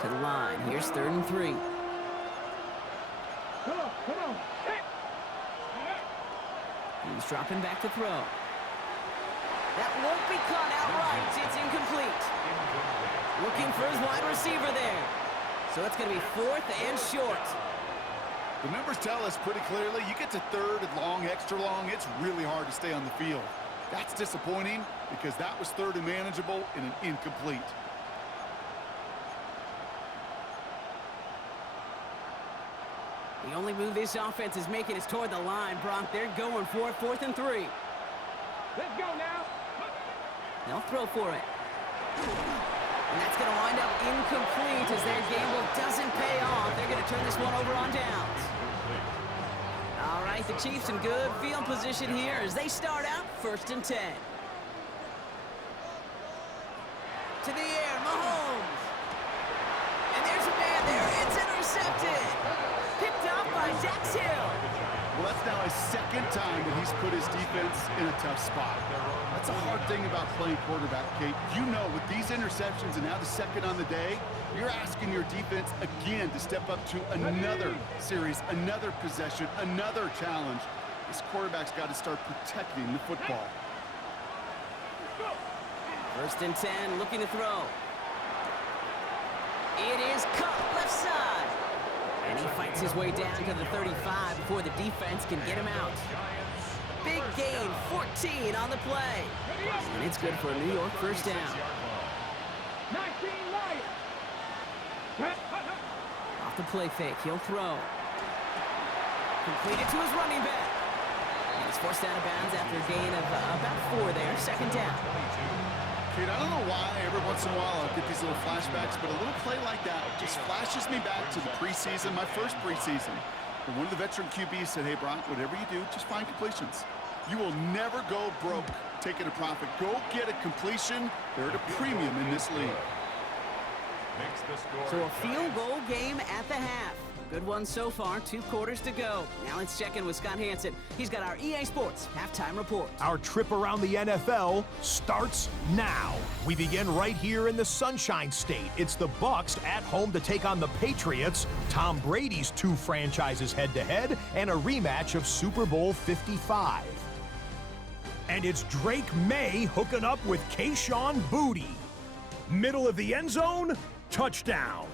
To the line. Here's 3rd and 3. He's dropping back to throw. That won't be caught outright. It's incomplete. Looking for his wide receiver there. So it's going to be 4th and short. The numbers tell us pretty clearly, you get to 3rd and long, extra long, it's really hard to stay on the field. That's disappointing because that was 3rd and manageable and an incomplete. The only move this offense is making is toward the line, Bronk. They're going for it, 4th and 3. Let's go now. They'll throw for it. And that's going to wind up incomplete as their gamble doesn't pay off. They're going to turn this one over on downs. All right, the Chiefs in good field position here as they start out 1st and 10. To the air, Mahomes. And there's a man there. It's intercepted. Picked up by Dax Hill. Well, that's now his 2nd time that he's put his defense in a tough spot. That's a hard thing about playing quarterback, Kate. You know, with these interceptions and now the 2nd on the day, you're asking your defense again to step up to another series, another possession, another challenge. This quarterback's got to start protecting the football. 1st and 10, looking to throw. It is caught left side. And he fights his way down to the 35 before the defense can get him out. Big gain, 14 on the play. And it's good for a New York 1st down. 19 Lions. Off the play fake, he'll throw. Completed to his running back. And he's forced out of bounds after a gain of about 4 there, 2nd down. Kate, I don't know why every once in a while I'll get these little flashbacks, but a little play like that just flashes me back to the preseason, my first preseason. And one of the veteran QBs said, hey, Bron, whatever you do, just find completions. You will never go broke taking a profit. Go get a completion. They're at a premium in this league. So a field goal game at the half. Good one so far, 2 quarters to go. Now let's check in with Scott Hansen. He's got our EA Sports halftime report. Our trip around the NFL starts now. We begin right here in the Sunshine State. It's the Bucs at home to take on the Patriots, Tom Brady's 2 franchises head-to-head, and a rematch of Super Bowl 55. And it's Drake May hooking up with Kayshon Boutte. Middle of the end zone, touchdown.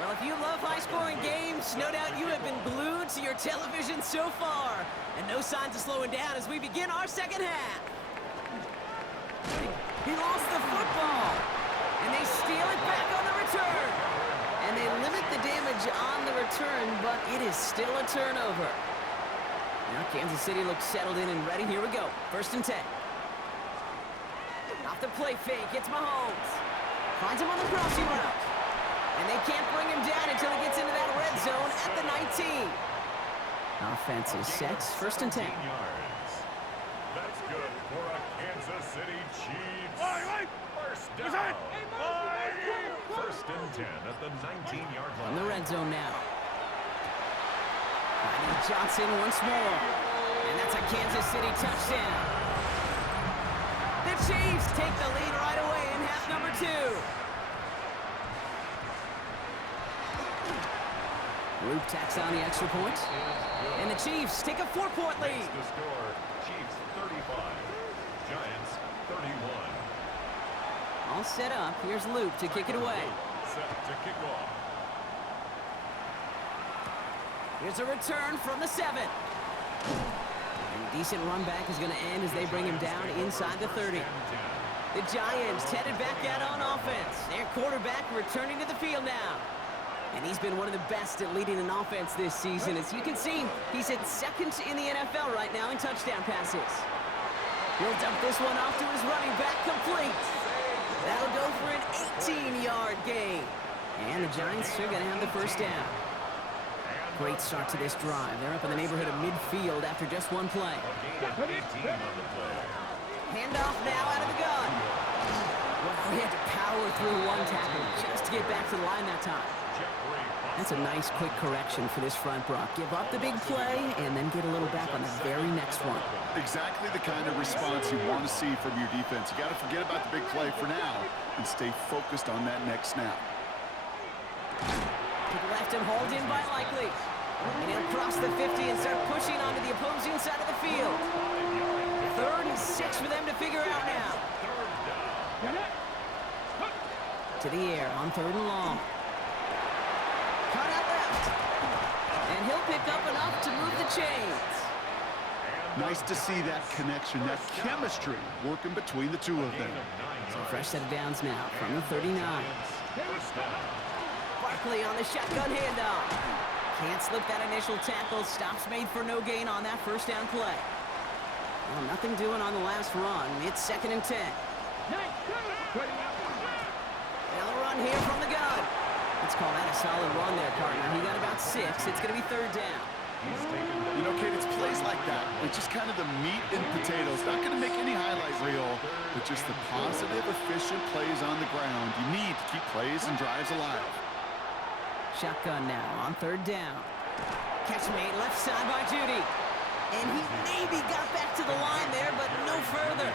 Well, if you love high-scoring games, no doubt you have been glued to your television so far. And no signs of slowing down as we begin our 2nd half. He lost the football. And they steal it back on the return. And they limit the damage on the return, but it is still a turnover. Now Kansas City looks settled in and ready. Here we go. 1st and 10. Off the play fake. It's Mahomes. Finds him on the crossing route. And they can't bring him down until he gets into that red zone at the 19. Offense is set. 1st and 10. That's good for a Kansas City Chiefs. 1st down. 1st and 10 at the 19-yard line. On the red zone now. Finding Johnson once more. And that's a Kansas City touchdown. The Chiefs take the lead right away in half number 2. Luke tacks on the extra point. And the Chiefs take a 4-point lead. The score, Chiefs 35, Giants 31. All set up. Here's Luke to kick it away. Set to kick off. Here's a return from the 7. And a decent run back is going to end as they bring him down inside the 30. The Giants headed back out on offense. Their quarterback returning to the field now. And he's been one of the best at leading an offense this season. As you can see, he's at 2nd in the NFL right now in touchdown passes. He'll dump this one off to his running back, complete. That'll go for an 18-yard gain. And the Giants are going to have the 1st down. Great start to this drive. They're up in the neighborhood of midfield after just 1 play. Handoff now out of the gun. Well, he had to power through 1 tackle just to get back to the line that time. That's a nice quick correction for this front, Brock. Give up the big play and then get a little back on the very next one. Exactly the kind of response you want to see from your defense. You got to forget about the big play for now and stay focused on that next snap. To the left and hauled in by Likely. And he'll cross the 50 and start pushing onto the opposing side of the field. 3rd and 6 for them to figure out now. To the air on 3rd and long. Cut out left. And he'll pick up enough to move the chains. Nice to see that connection, that chemistry working between the two of them. So fresh set of downs now from the 39. Barkley on the shotgun handoff. Can't slip that initial tackle. Stops made for no gain on that first down play. Well, nothing doing on the last run. It's 2nd and 10. Now the run here from the gun. Let's call that a solid run there, partner. He got about 6. It's going to be 3rd down. You know, Kate, it's plays like that. It's just kind of the meat and potatoes. Not going to make any highlight reel, but just the positive, efficient plays on the ground. You need to keep plays and drives alive. Shotgun now on 3rd down. Catch made left side by Judy. And he maybe got back to the line there, but no further.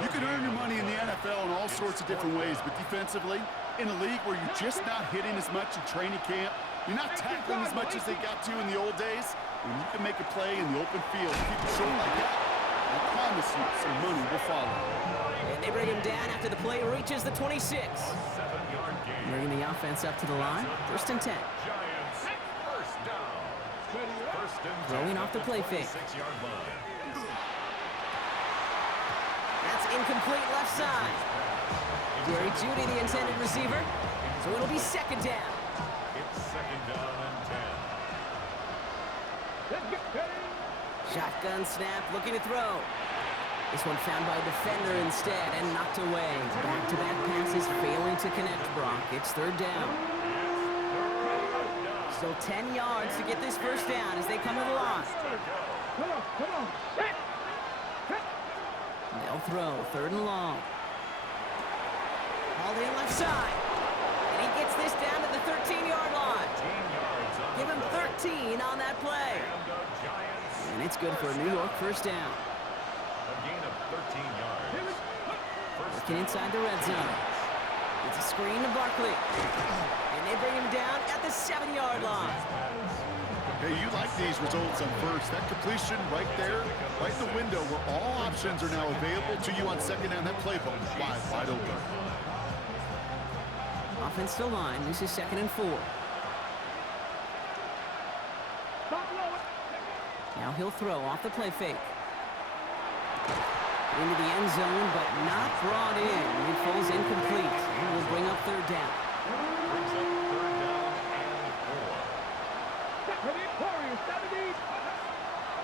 You can earn your money in the NFL in all sorts of different ways, but defensively, in a league where you're just not hitting as much in training camp, you're not tackling as much as they got to in the old days, and you can make a play in the open field. Keep it short like that, I promise you some money will follow. And they bring him down after the play reaches the 26. Bringing the offense up to the line. 1st and 10. Throwing off the play fake. That's incomplete left side. Jerry Judy, the intended receiver. So it'll be 2nd down. It's 2nd down and 10. Shotgun snap, looking to throw. This one found by a defender instead and knocked away. Back-to-back passes failing to connect, Brock. It's 3rd down. Still 10 yards to get this first down as they come to the line. Come on. They'll throw 3rd and long. Hauled in left side. And he gets this down to the 13-yard line. Give him 13 on that play. And it's good for a New York first down. A gain of 13 yards. Working inside the red zone. It's a screen to Barkley. And they bring him down at the 7-yard line. Hey, you like these results on first. That completion right there, right in the window where all options are now available to you on 2nd down. That playbook is wide open. Offensive line. This is 2nd and 4. Now he'll throw off the play fake. Into the end zone, but not brought in. It falls incomplete. And will bring up 3rd down.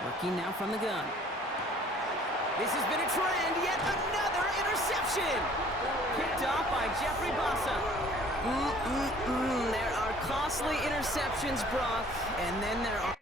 Working now from the gun. This has been a trend. Yet another interception. Picked off by Jeffrey Bossa. There are costly interceptions, Brock. And then there are...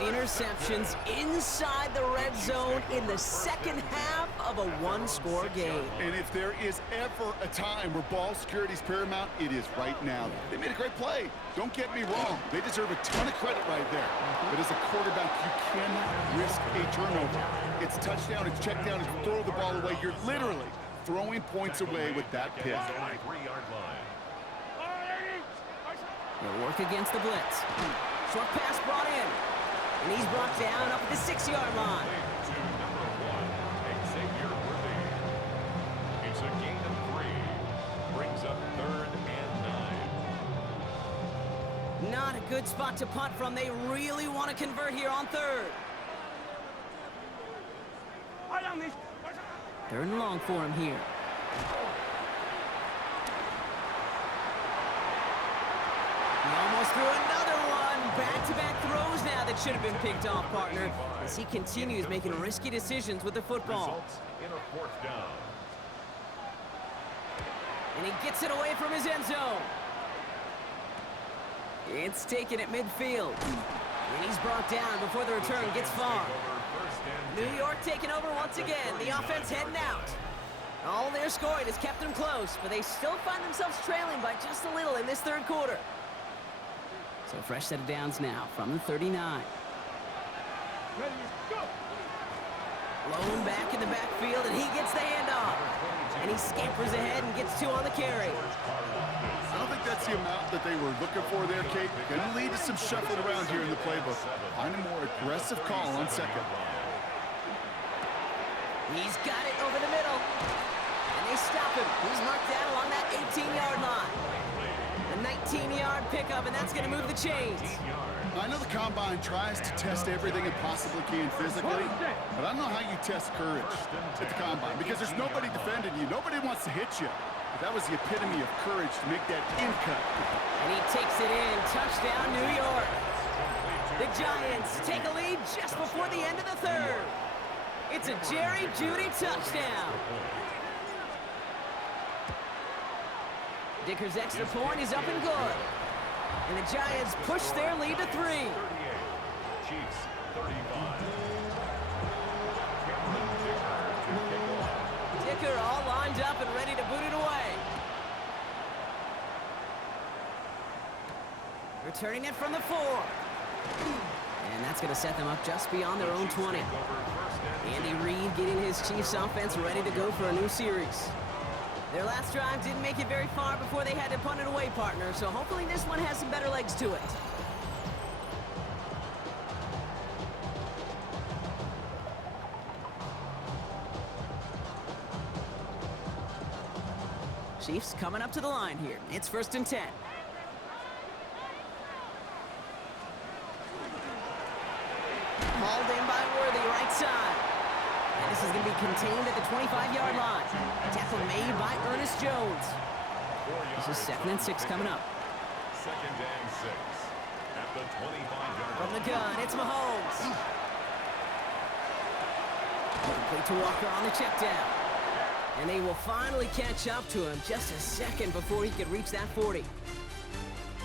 interceptions inside the red zone in the 2nd half of a 1-score game. And if there is ever a time where ball security is paramount, it is right now. They made a great play. Don't get me wrong. They deserve a ton of credit right there. But as a quarterback, you cannot risk a turnover. It's touchdown, it's check down, it's throw the ball away. You're literally throwing points away with that pick. They'll work against the blitz. Short pass brought in. And he's brought down up at the 6-yard line. It's a gain of 3. Brings up 3rd and 9. Not a good spot to punt from. They really want to convert here on 3rd. 3rd and long for him here. He almost threw another one. Back-to-back throws now that should have been picked off, partner, as he continues making risky decisions with the football. Results in a 4th down. And he gets it away from his end zone. It's taken at midfield. And he's brought down before the return gets far. New York taking over once again. The offense heading out. All their scoring has kept them close, but they still find themselves trailing by just a little in this third quarter. So a fresh set of downs now from the 39. Blown back in the backfield, and he gets the handoff. And he scampers ahead and gets 2 on the carry. I don't think that's the amount that they were looking for there, Kate. Going to lead to some shuffling around here in the playbook. Find a more aggressive call on second. He's got it over the middle. And they stop him. He's marked down along that 18-yard line. The 19-yard pickup, and that's going to move the chains. I know the Combine tries to test everything it possibly can physically, but I don't know how you test courage at the Combine because there's nobody defending you. Nobody wants to hit you. But that was the epitome of courage to make that in cut. And he takes it in. Touchdown, New York. The Giants take a lead just before the end of the third. It's a Jerry Jeudy touchdown. Dicker's extra point is up and good. And the Giants push their lead to 3. Chiefs 35. Dicker all lined up and ready to boot it away. Returning it from the 4. And that's going to set them up just beyond their own 20. Andy Reid getting his Chiefs offense ready to go for a new series. Their last drive didn't make it very far before they had to punt it away, partner, so hopefully this one has some better legs to it. Chiefs coming up to the line here. It's 1st and 10. Hauled in by Worthy, right side. And this is going to be contained at the 25-yard line. Tackle made by Ernest Jones. This is 2nd and 6 coming up. 2nd and 6 at the 25-yard line. From the gun, it's Mahomes. Complete to Walker on the check down. And they will finally catch up to him just a second before he could reach that 40.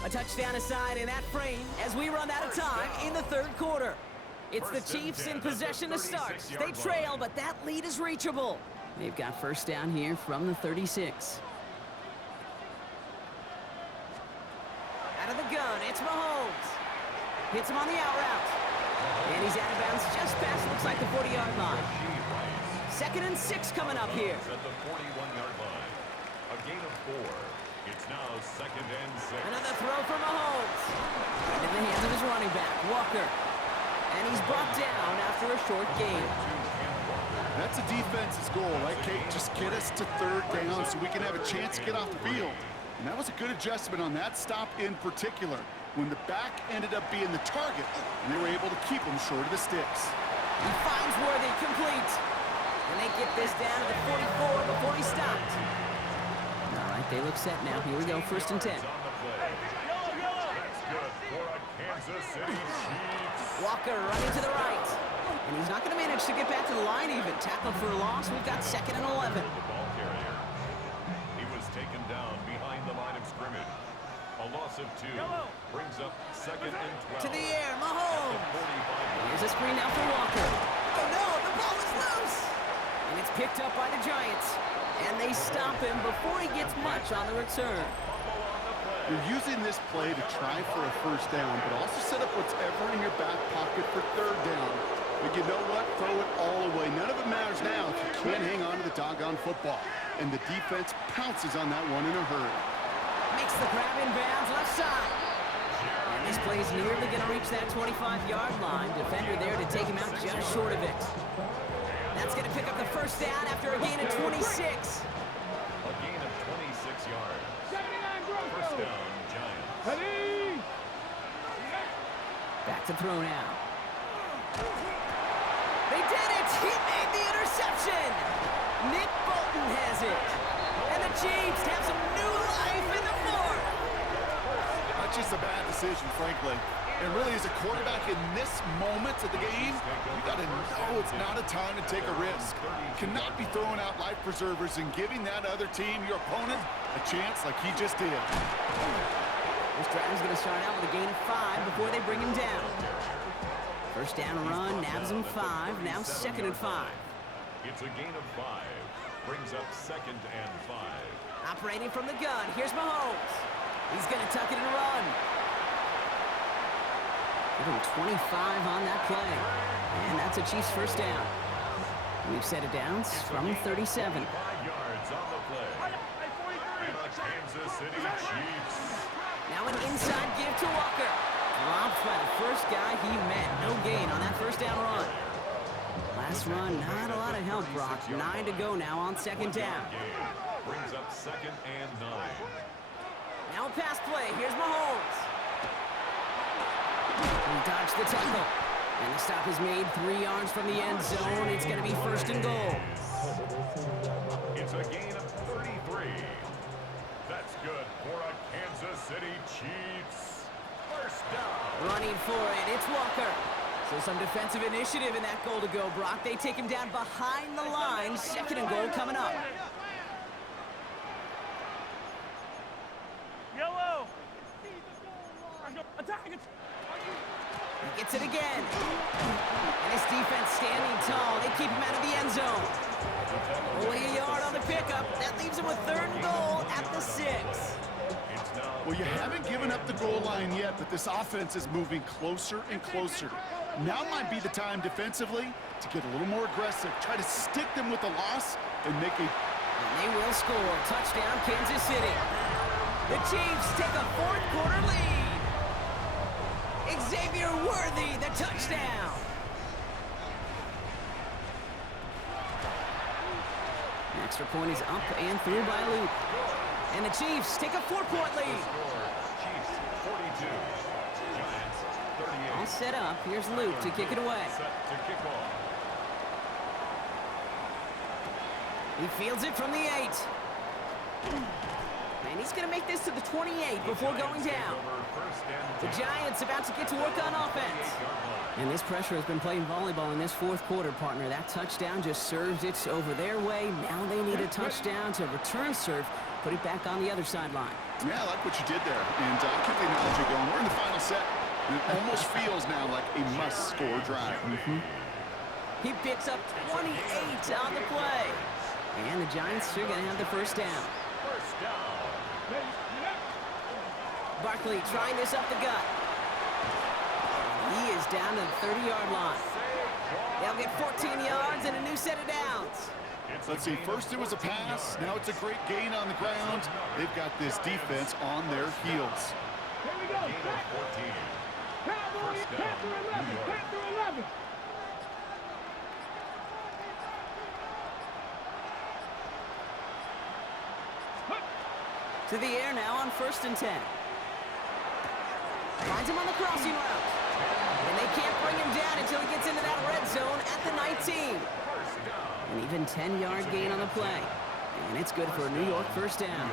A touchdown aside in that frame as we run out of time in the third quarter. It's the Chiefs in possession to start. They trail, but that lead is reachable. They've got 1st down here from the 36. Out of the gun, it's Mahomes. Hits him on the out route. And he's out of bounds just past, looks like the 40-yard line. 2nd and 6 coming up here. At the 41-yard line. A gain of 4. It's now 2nd and 6. Another throw for Mahomes. Into the hands of his running back, Walker. And he's brought down after a short gain. That's a defense's goal, right, Kate? Just get us to 3rd down so we can have a chance to get off the field. And that was a good adjustment on that stop in particular, when the back ended up being the target, and they were able to keep him short of the sticks. He finds Worthy, complete. And they get this down to the 44 before he stopped. All right, they look set now. Here we go, 1st and 10. That's good for a Kansas City Chiefs. Walker running to the right. And he's not going to manage to get back to the line even. Tackled for a loss. We've got 2nd and 11. The ball carrier. He was taken down behind the line of scrimmage. A loss of 2 brings up 2nd and 12. To the air, Mahomes. Here's a screen now for Walker. Oh no, the ball is loose. And it's picked up by the Giants. And they stop him before he gets much on the return. You're using this play to try for a 1st down, but also set up what's ever in your back pocket for 3rd down. But you know what? Throw it all away. None of it matters now if you can't hang on to the doggone football. And the defense pounces on that one in a hurry. Makes the grab in bounds left side. And this play is nearly going to reach that 25-yard line. Defender there to take him out just short of it. That's going to pick up the 1st down after a gain of 26. A gain of 26 yards. 1st down, Giants. Ready? Back to throw now. They did it! He made the interception! Nick Bolton has it. And the Chiefs have some new life in the 4th. Not just a bad decision, frankly. And really, as a quarterback in this moment of the game, you got to know it's not a time to take a risk. Cannot be throwing out life preservers and giving that other team, your opponent, a chance like he just did. This drive is going to start out with a gain of 5 before they bring him down. First down run, nabs him 5. Now 2nd and 5. It's a gain of 5. Brings up 2nd and 5. Operating from the gun, here's Mahomes. He's going to tuck it and run. Give him 25 on that play. And that's a Chiefs first down. We've set it down from 37. 5 yards on the play. And the Kansas City Chiefs. Now an inside give to Walker. Dropped by the first guy he met. No gain on that first down run. Last run, not a lot of help, Brock. 9 to go now on 2nd down. Brings up 2nd and 9. Now a pass play. Here's Mahomes. He dodged the tackle. And the stop is made 3 yards from the end zone. It's going to be 1st and goal. It's a gain of 33. That's good for a Kansas City Chiefs. First down. Running for it, it's Walker. So some defensive initiative in that goal to go, Brock. They take him down behind the line. 2nd and goal coming up. Yellow. Attack it. He gets it again. And his defense standing tall. They keep him out of the end zone. Only a yard on the pickup. That leaves him with 3rd and goal at the 6. Well, you haven't given up the goal line yet, but this offense is moving closer and closer. Now might be the time defensively to get a little more aggressive. Try to stick them with the loss and make a... And they will score. Touchdown, Kansas City. The Chiefs take a 4th quarter lead. Xavier Worthy, the touchdown. An extra point is up and through by Luke. And the Chiefs take a 4-point lead. Chiefs 42. Giants 38. All set up. Here's Luke to kick it away. Set to kick off. He fields it from the 8. And he's going to make this to the 28 before going down. The Giants about to get to work on offense. And this pressure has been playing volleyball in this 4th quarter, partner. That touchdown just serves it over their way. Now they need a touchdown to return serve, put it back on the other sideline. Yeah, I like what you did there. And I'll keep the analogy going. We're in the final set. It almost feels now like a must-score drive. He picks up 28 on the play. And the Giants are going to have the first down. First down. Barkley trying this up the gut. He is down to the 30-yard line. They'll get 14 yards and a new set of downs. Let's see, first it was a pass, now it's a great gain on the ground. They've got this defense on their heels. Here we go. Gain of 14. Cowboys, First down, Panther 11, New York. Panther 11. To the air now on 1st and 10. Finds him on the crossing route. And they can't bring him down until he gets into that red zone at the 19. An even 10-yard gain on the play. And it's good for a New York first down.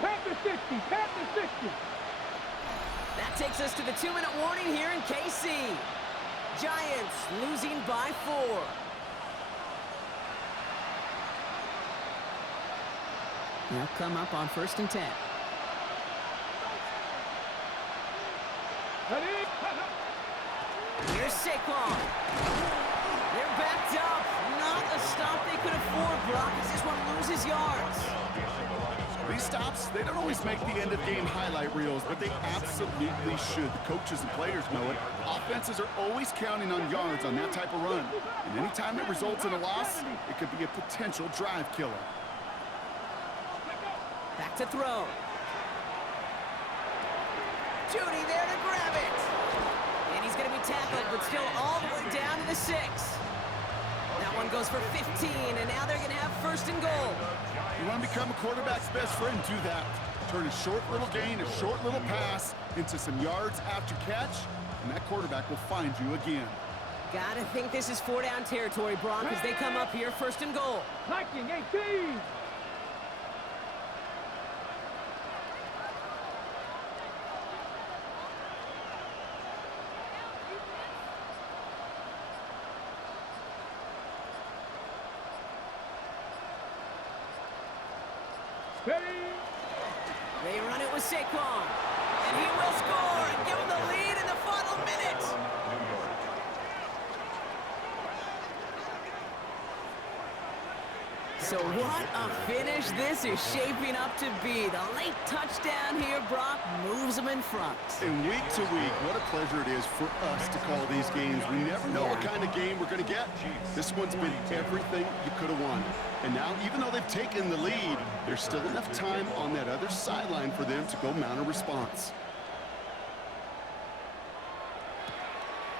Panther 60, Panther 60. That takes us to the 2-minute warning here in KC. Giants losing by 4. They'll come up on 1st and 10. Ready? Here's Saquon. They're backed up. Not a stop they could afford, Brock, as this one loses yards. These stops, they don't always make the end-of-game highlight reels, but they absolutely should. The coaches and players know it. Offenses are always counting on yards on that type of run. And anytime it results in a loss, it could be a potential drive killer. Back to throw. Judy there to grab it. And he's going to be tackled, but still all the way down to the 6. That one goes for 15, and now they're going to have 1st and goal. You want to become a quarterback's best friend, do that. Turn a short little gain, a short little pass into some yards after catch, and that quarterback will find you again. Gotta think this is 4-down territory, Brock, as they come up here 1st and goal. Viking 18. Ready? They run it with Saquon. And he will score and give them the lead in the final minute. New York. So what a finish this is shaping up to be. The late touchdown here, Brock, moves them in front. And week to week, what a pleasure it is for us to call these games. We never know what kind of game we're going to get. This one's been everything you could have wanted. And now, even though they've taken the lead, there's still enough time on that other sideline for them to go mount a response.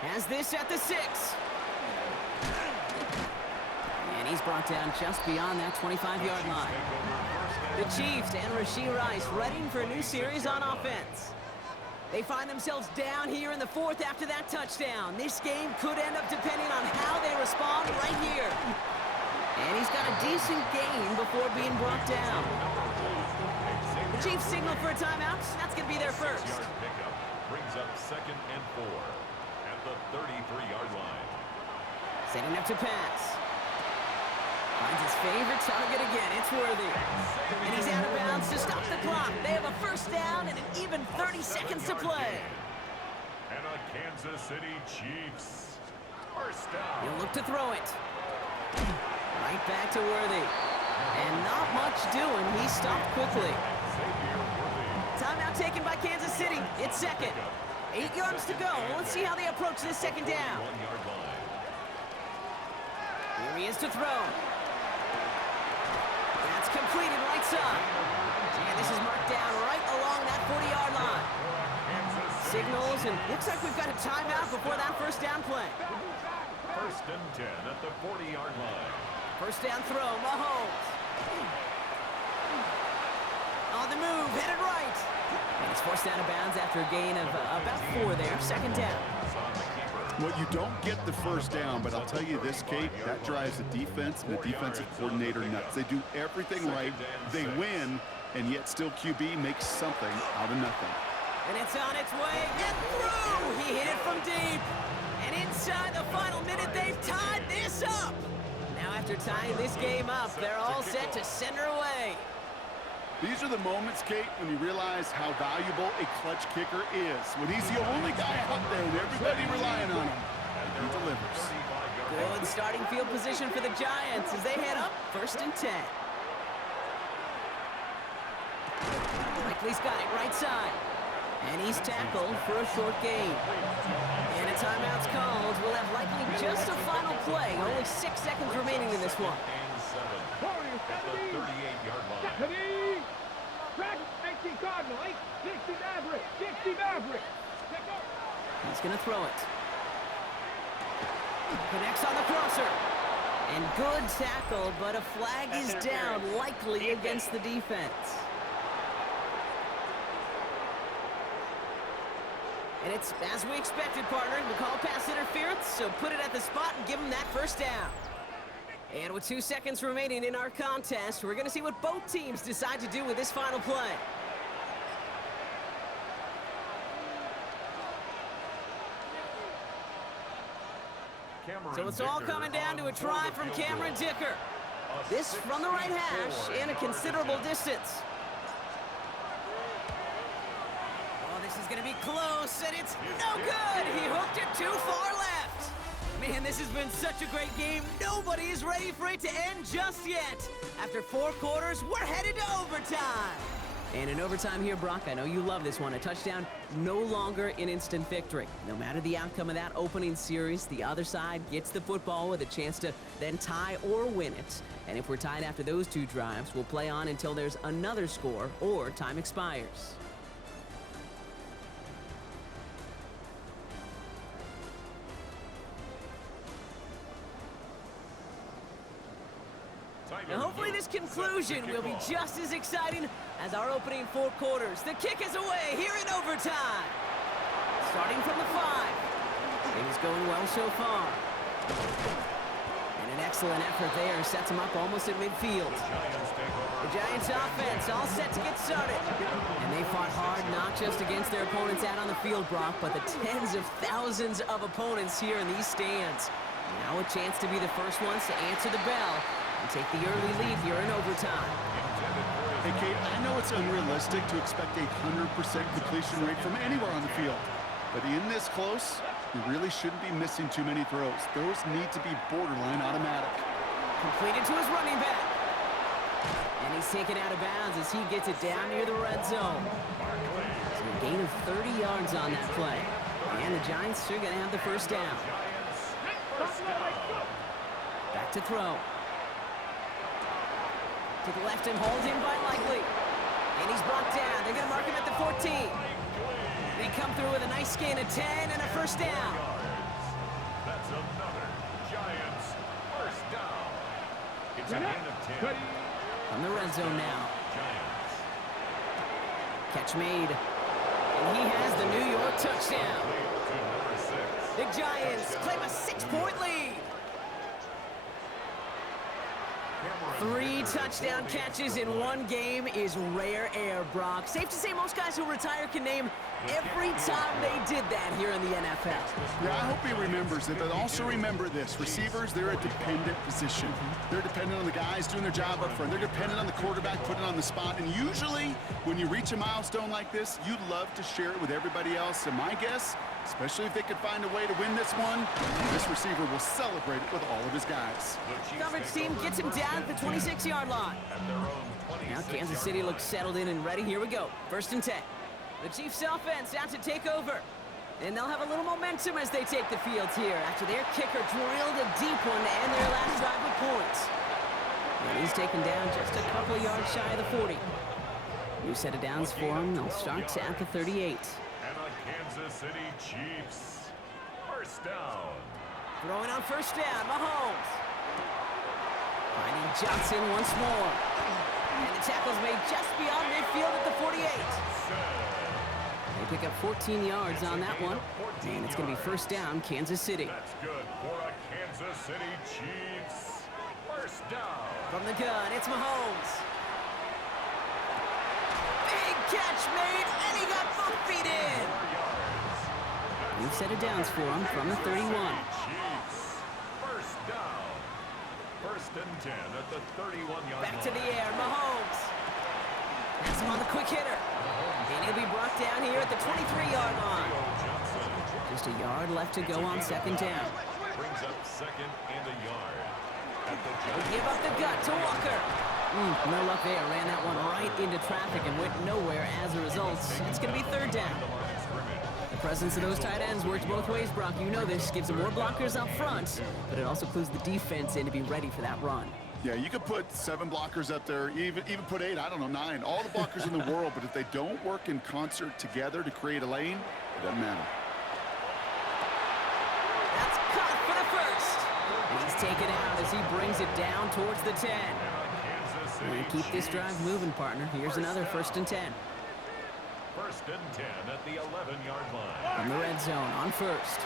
Has this at the 6. And he's brought down just beyond that 25-yard line. The Chiefs and Rashee Rice ready for a new series on offense. They find themselves down here in the 4th after that touchdown. This game could end up depending on how they respond right here. And he's got a decent gain before being brought down. The Chiefs signal for a timeout. That's going to be their first. Pickup brings up 2nd and 4 at the 33-yard line. Setting up to pass. Finds his favorite target again. It's Worthy. And he's out of bounds to stop the clock. They have a first down and an even 30 seconds to play. And a Kansas City Chiefs first down. He'll look to throw it. Right back to Worthy. And not much doing. He stopped quickly. Timeout taken by Kansas City. It's 2nd. 8 yards to go. Let's see how they approach this 2nd down. 1-yard line. Here he is to throw. That's completed right side. And this is marked down right along that 40-yard line. Signals, and looks like we've got a timeout before that first down play. 1st and 10 at the 40-yard line. First down throw, Mahomes. On the move, headed right. And he's forced out of bounds after a gain of about 4 there. 2nd down. Well, you don't get the first down, but I'll tell you this, Kate, that drives the defense and the defensive coordinator nuts. They do everything right, they win, and yet still QB makes something out of nothing. And it's on its way and through. He hit it from deep. And inside the final minute, they've tied this up. Now after tying this game up, they're all set to send her away. These are the moments, Kate, when you realize how valuable a clutch kicker is. When he's the only guy out there and everybody relying on him, he delivers. Good starting field position for the Giants as they head up 1st and 10. Likely's got it right side. And he's tackled for a short gain. And a timeout's called. We'll have likely just a final play. Only 6 seconds remaining in this one. Warriors, 38-yard line. Stephanie! Track 19 Cardinal, 60 Maverick, 60 Maverick. He's going to throw it. Connects on the crosser. And good tackle, but a flag is down, likely against the defense. And it's as we expected, partner. We call pass interference, so put it at the spot and give him that first down. And with 2 seconds remaining in our contest, we're going to see what both teams decide to do with this final play. So it's all coming down to a try from Cameron Dicker. This from the right hash and a considerable distance. Oh, this is going to be close, and it's no good. He hooked it too far left. Man, this has been such a great game. Nobody is ready for it to end just yet. After 4 quarters, we're headed to overtime. And in overtime here, Brock, I know you love this one. A touchdown, no longer an instant victory. No matter the outcome of that opening series, the other side gets the football with a chance to then tie or win it. And if we're tied after those 2 drives, we'll play on until there's another score or time expires. Now hopefully this conclusion will be just as exciting as our opening 4 quarters. The kick is away here in overtime. Starting from the 5. Things going well so far. And an excellent effort there sets them up almost at midfield. The Giants offense all set to get started. And they fought hard not just against their opponents out on the field, Brock, but the tens of thousands of opponents here in these stands. Now a chance to be the first ones to answer the bell and take the early lead here in overtime. Hey, Kate, I know it's unrealistic to expect a 100% completion rate from anywhere on the field. But in this close, you really shouldn't be missing too many throws. Those need to be borderline automatic. Completed to his running back. And he's taken out of bounds as he gets it down near the red zone. So a gain of 30 yards on that play. And the Giants are going to have the first down. Back to throw. To the left and hold him by Likely. And he's brought down. They're going to mark him at the 14. They come through with a nice gain of 10 and a first down. That's another Giants first down. It's a gain of 10. From the red zone now. Giants. Catch made. And he has the New York touchdown. To number 6. The Giants claim a 6-point lead. 3 touchdown catches in one game is rare air, Brock. Safe to say most guys who retire can name every time they did that here in the NFL. Yeah, I hope he remembers it, but also remember this. Receivers, they're a dependent position. They're dependent on the guys doing their job up front. They're dependent on the quarterback putting it on the spot. And usually, when you reach a milestone like this, you'd love to share it with everybody else. And my guess, especially if they could find a way to win this one, this receiver will celebrate it with all of his guys. Coverage team gets him down at the 26-yard line. Now Kansas City looks settled in and ready. Here we go. 1st and 10. The Chiefs offense out to take over. And they'll have a little momentum as they take the field here after their kicker drilled a deep one to end their last drive with points. And he's taken down just a couple of yards shy of the 40. New set of downs for him. They'll start at the 38. And the Kansas City Chiefs. First down. Throwing on first down, Mahomes. Finding Johnson once more. And the tackle's made just beyond midfield at the 48. They pick up 14 yards on that one. And it's going to be first down, Kansas City. That's good for a Kansas City Chiefs. First down. From the gun, it's Mahomes. Big catch made, and he got both feet in. New set of downs for him from the 31. Chiefs. First down. 1st and 10 at the 31-yard line. Back to the air, Mahomes. That's him on the quick hitter. And he'll be brought down here at the 23-yard line. Just a yard left to go on 2nd down. Brings up 2nd and a yard. At the They give up the gut to Walker. No luck there. Ran that one right into traffic and went nowhere as a result. It's going to be 3rd down. The presence of those tight ends works both ways, Brock. You know this. Gives them more blockers up front, but it also clues the defense in to be ready for that run. Yeah, you could put 7 blockers up there, even put 8, I don't know, 9. All the blockers in the world, but if they don't work in concert together to create a lane, it doesn't matter. That's caught for the first. And he's taken out as he brings it down towards the 10. And keep this drive moving, partner. Here's another 1st and 10. 1st and 10 at the 11-yard line. From the red zone on 1st.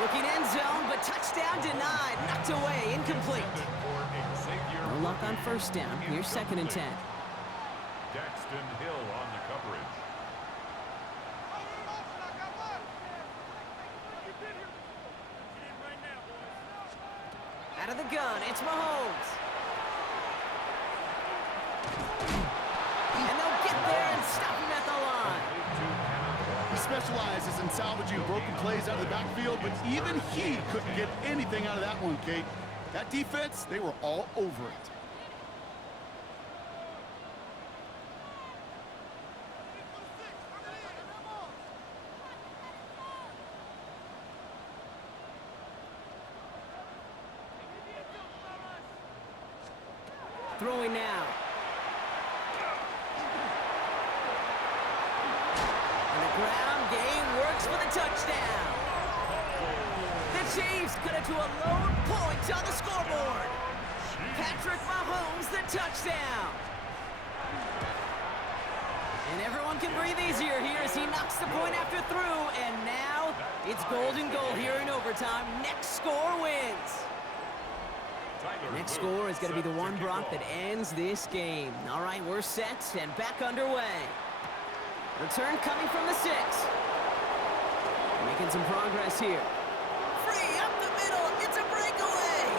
Looking end zone, but touchdown denied. Knocked away, incomplete. No luck on 1st down. Here's 2nd and 10. Daxton Hill on the coverage. Out of the gun, it's Mahomes. And they'll get there and stop him at the line. He specializes in salvaging broken plays out of the backfield, but even he couldn't get anything out of that one, Kate. That defense, they were all over it. Throwing now. And the ground game works for the touchdown. The Chiefs cut it to a lone point on the scoreboard. Patrick Mahomes, the touchdown. And everyone can breathe easier here as he knocks the point after through. And now it's golden goal here in overtime. Next score wins. The next score is going to be the one, Brock, that ends this game. All right, we're set and back underway. Return coming from the 6. Making some progress here. Free up the middle. It's a breakaway.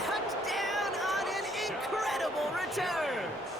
Touchdown on an returns.